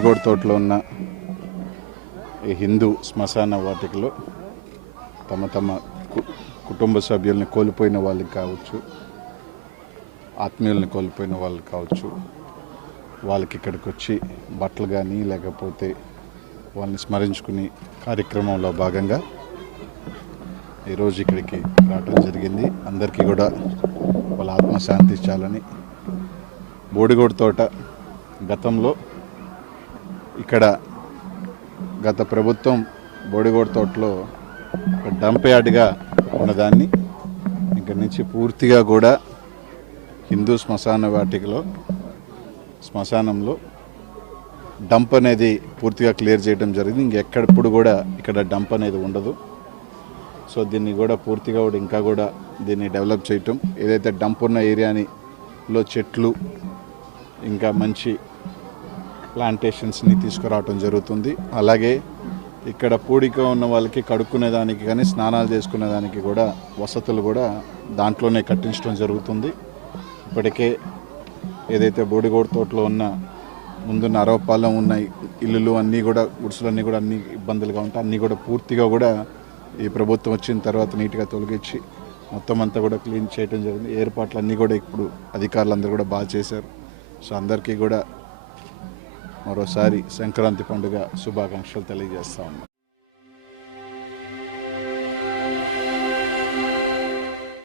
బోడిగోడ్ తోటలో ఉన్న ఈ హిందూ శ్మశాన వాటికలో తమ తమ కుటుంబ సభ్యుల్ని కోల్పోయిన వాళ్ళకి కావచ్చు, ఆత్మీయుల్ని కోల్పోయిన వాళ్ళకి కావచ్చు, వాళ్ళకి ఇక్కడికి వచ్చి బట్టలు కానీ లేకపోతే వాళ్ళని స్మరించుకునే కార్యక్రమంలో భాగంగా ఈరోజు ఇక్కడికి రావడం జరిగింది. అందరికీ కూడా వాళ్ళ ఆత్మశాంతి ఇచ్చాలని. బోడిగోడ్ తోట గతంలో ఇక్కడ గత ప్రభుత్వం బోడిగోడ్ తోటలో ఒక డంప్ యార్డ్గా ఉన్నదాన్ని ఇక్కడి నుంచి పూర్తిగా కూడా హిందూ శ్మశానంలో డంప్ అనేది పూర్తిగా క్లియర్ చేయడం జరిగింది. ఇంకెక్కడప్పుడు కూడా ఇక్కడ డంప్ అనేది ఉండదు. సో దీన్ని కూడా పూర్తిగా కూడా ఇంకా కూడా దీన్ని డెవలప్ చేయటం, ఏదైతే డంప్ ఉన్న ఏరియాలో చెట్లు ఇంకా మంచి ప్లాంటేషన్స్ని తీసుకురావటం జరుగుతుంది. అలాగే ఇక్కడ పూడిక ఉన్న వాళ్ళకి కడుక్కునేదానికి కానీ స్నానాలు చేసుకునేదానికి కూడా వసతులు కూడా దాంట్లోనే కట్టించడం జరుగుతుంది. ఇప్పటికే ఏదైతే బోడిగోడ్ తోటలో ఉన్న ముందున్న అరవపాలెం ఉన్న ఇల్లులు అన్నీ కూడా గుడిసెలన్నీ కూడా అన్ని ఇబ్బందులుగా ఉంటాయి. అన్నీ కూడా పూర్తిగా కూడా ఈ ప్రభుత్వం వచ్చిన తర్వాత నీట్గా తొలగించి మొత్తం అంతా కూడా క్లీన్ చేయడం జరిగింది. ఏర్పాట్లు అన్నీ కూడా ఇప్పుడు అధికారులందరూ కూడా బాగా చేశారు. సో అందరికీ కూడా మరోసారి సంక్రాంతి పండుగ శుభాకాంక్షలు తెలియజేస్తా ఉన్నాం.